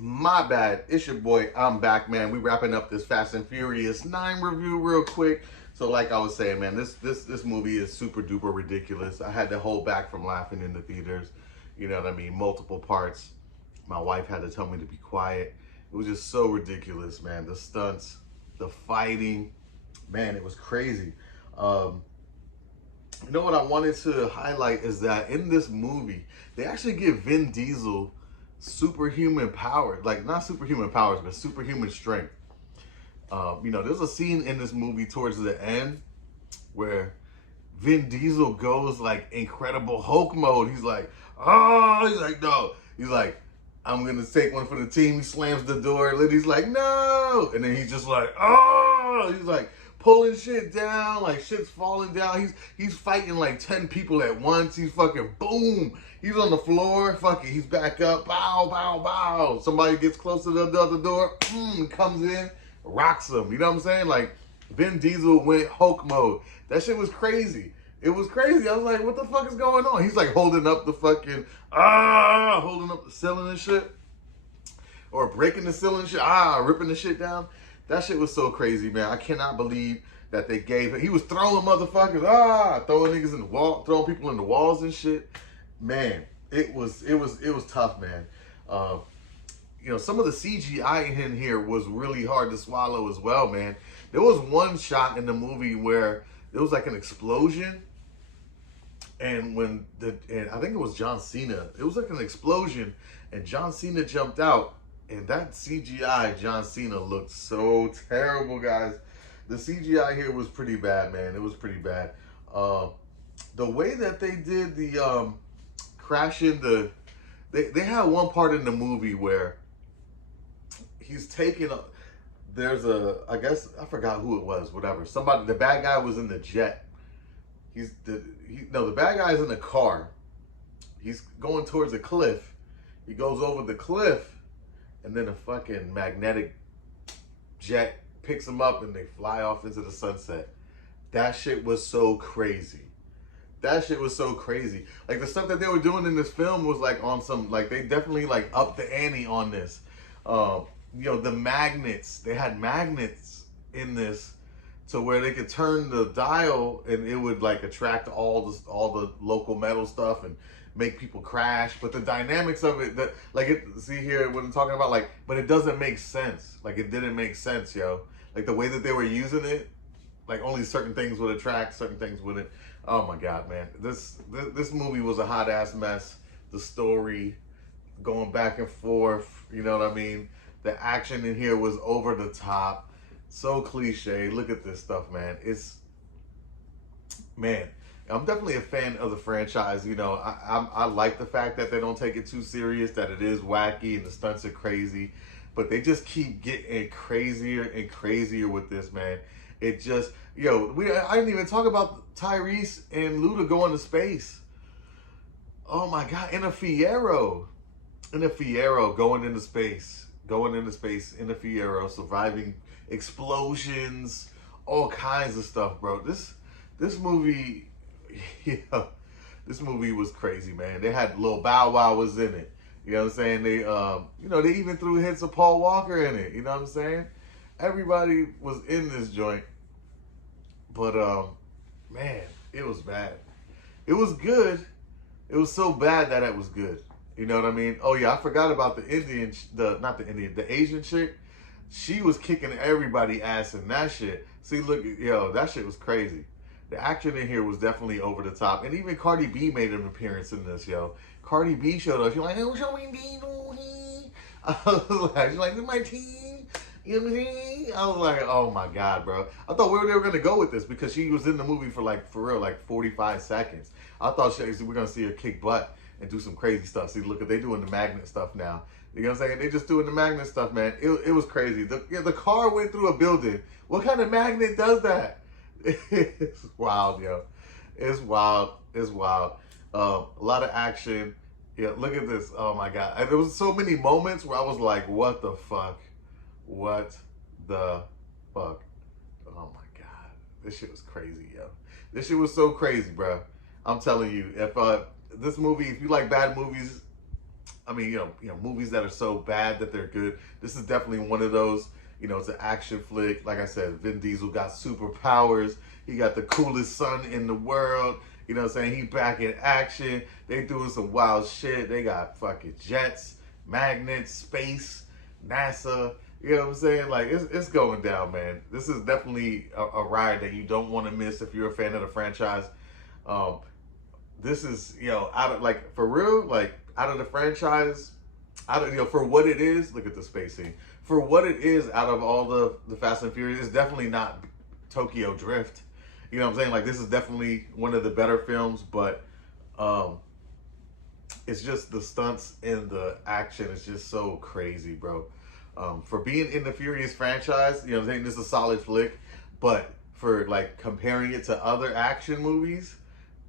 My bad. It's your boy. I'm back, man. We wrapping up this Fast and Furious 9 review real quick. So, like I was saying, man, this movie is super duper ridiculous. I had to hold back from laughing in the theaters. You know what I mean? Multiple parts. My wife had to tell me to be quiet. It was just so ridiculous, man. The stunts, the fighting, man, it was crazy. Um, you know what I wanted to highlight is that in this movie, they actually give Vin Diesel superhuman power, like not superhuman powers, but superhuman strength. There's a scene in this movie towards the end where Vin Diesel goes like Incredible Hulk mode. He's like, oh, he's like, no. He's like, I'm going to take one for the team. He slams the door. Liddy's like, no. And then he's just like, oh, he's like pulling shit down. Like shit's falling down. He's fighting like 10 people at once. He's fucking boom. He's on the floor. Fucking, he's back up. Bow, bow, bow. Somebody gets close to the other door. Comes in, rocks him. You know what I'm saying? Like, Vin Diesel went Hulk mode. That shit was crazy. It was crazy. I was like, what the fuck is going on? He's like holding up the fucking, holding up the ceiling and shit. Or breaking the ceiling and shit, ripping the shit down. That shit was so crazy, man. I cannot believe that they gave him. He was throwing motherfuckers, throwing niggas in the wall, throwing people in the walls and shit. Man, it was tough, man. Some of the CGI in here was really hard to swallow as well, man. There was one shot in the movie where there was like an explosion, and I think it was John Cena. It was like an explosion, and John Cena jumped out, and that CGI John Cena looked so terrible, guys. The CGI here was pretty bad, man. It was pretty bad. The way that they did the crash into, they had one part in the movie where he's taking a, I guess I forgot who it was, whatever. Somebody, the bad guy was in the jet. The bad guy's in the car. He's going towards a cliff. He goes over the cliff, and then a fucking magnetic jet picks him up, and they fly off into the sunset. That shit was so crazy. That shit was so crazy. Like, the stuff that they were doing in this film was like on some, like, they definitely like upped the ante on this. The magnets, they had magnets in this to where they could turn the dial and it would like attract all the local metal stuff and make people crash. But the dynamics of it, see here what I'm talking about, like, but it doesn't make sense. Like, it didn't make sense, yo. Like, the way that they were using it, like, only certain things would attract, certain things wouldn't. Oh my God, man. This movie was a hot ass mess. The story going back and forth, you know what I mean? The action in here was over the top. So cliche. Look at this stuff, man. I'm definitely a fan of the franchise. I like the fact that they don't take it too serious, that it is wacky and the stunts are crazy, but they just keep getting crazier and crazier with this, man. It just, I didn't even talk about Tyrese and Luda going to space. Oh my God, in a Fiero going into space, in a Fiero, surviving explosions, all kinds of stuff, bro. This movie, this movie was crazy, man. They had Lil Bow Wow was in it. You know what I'm saying? They even threw hits of Paul Walker in it. You know what I'm saying? Everybody was in this joint. But, man, it was bad. It was good. It was so bad that it was good. You know what I mean? Oh, yeah, I forgot about the Asian chick. She was kicking everybody ass in that shit. See, look, that shit was crazy. The action in here was definitely over the top. And even Cardi B made an appearance in this, yo. Cardi B showed up. She's like, oh, show me B. I was like, she's like, this is my team. You know what I mean? I was like, oh my God, bro. I thought where they were going to go with this because she was in the movie for real, 45 seconds. I thought we're going to see her kick butt and do some crazy stuff. See, look, they're doing the magnet stuff now. You know what I'm saying? They just doing the magnet stuff, man. It was crazy. The car went through a building. What kind of magnet does that? It's wild, yo. It's wild. It's wild. A lot of action. Yeah, look at this. Oh my God. And there was so many moments where I was like, what the fuck? What the fuck? Oh my God. This shit was crazy, yo. This shit was so crazy, bro. I'm telling you, if this movie, if you like bad movies, I mean, movies that are so bad that they're good. This is definitely one of those. It's an action flick. Like I said, Vin Diesel got superpowers. He got the coolest son in the world. You know what I'm saying? He back in action. They doing some wild shit. They got fucking jets, magnets, space, NASA. You know what I'm saying? Like, it's going down, man. This is definitely a ride that you don't want to miss if you're a fan of the franchise. This is, out of, like, for real, like, out of the franchise, for what it is, look at the space scene. For what it is, out of all the Fast and Furious, it's definitely not Tokyo Drift. You know what I'm saying? Like, this is definitely one of the better films, but it's just the stunts and the action is just so crazy, bro. For being in the Furious franchise, you know what I'm saying, this is a solid flick, but for, like, comparing it to other action movies,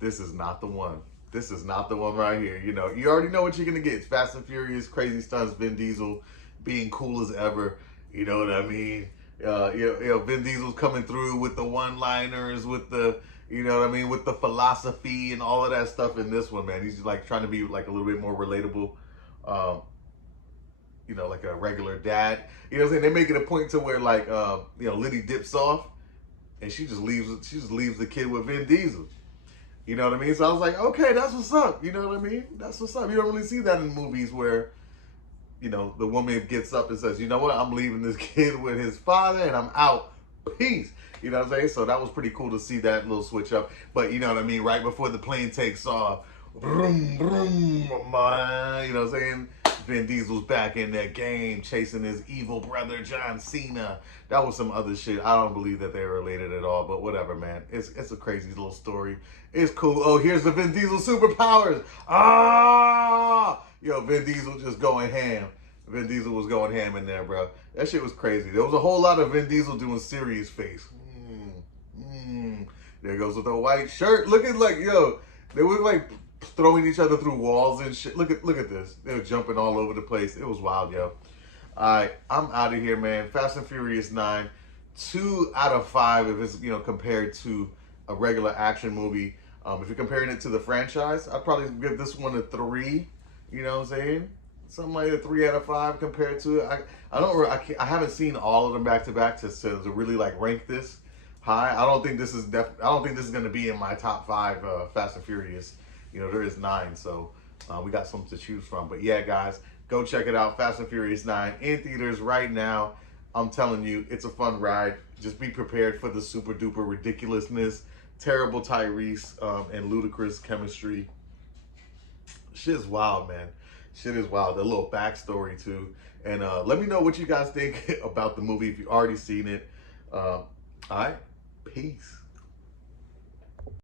this is not the one. This is not the one right here. You already know what you're going to get. It's Fast and Furious, crazy stunts, Vin Diesel being cool as ever. You know what I mean? Vin Diesel's coming through with the one-liners, with the, with the philosophy and all of that stuff in this one, man. He's like trying to be like a little bit more relatable, like a regular dad. You know what I'm saying? They make it a point to where like, Liddy dips off and she just leaves the kid with Vin Diesel. You know what I mean? So I was like, okay, that's what's up. You know what I mean? That's what's up. You don't really see that in movies where, the woman gets up and says, you know what? I'm leaving this kid with his father and I'm out. Peace. You know what I'm saying? So that was pretty cool to see that little switch up. But you know what I mean? Right before the plane takes off, vroom, vroom, you know what I'm saying? Vin Diesel's back in that game, chasing his evil brother, John Cena. That was some other shit. I don't believe that they're related at all, but whatever, man. It's a crazy little story. It's cool. Oh, here's the Vin Diesel superpowers. Vin Diesel just going ham. Vin Diesel was going ham in there, bro. That shit was crazy. There was a whole lot of Vin Diesel doing serious face. There goes with the white shirt. Look at they were like throwing each other through walls and shit. Look at this. They were jumping all over the place. It was wild, yo. All right, I'm out of here, man. Fast and Furious 9, 2 out of 5 if it's compared to a regular action movie. If you're comparing it to the franchise, I'd probably give this one a 3. You know what I'm saying? Something like a 3 out of 5 compared to it. I haven't seen all of them back to back to really like rank this high. I don't think this is going to be in my top 5 Fast and Furious. There is 9, so we got something to choose from. But yeah, guys, go check it out. Fast and Furious 9 in theaters right now. I'm telling you, it's a fun ride. Just be prepared for the super duper ridiculousness, terrible Tyrese, and ludicrous chemistry. Shit's wild, man. Shit is wild. A little backstory too. And let me know what you guys think about the movie if you've already seen it. All right, peace.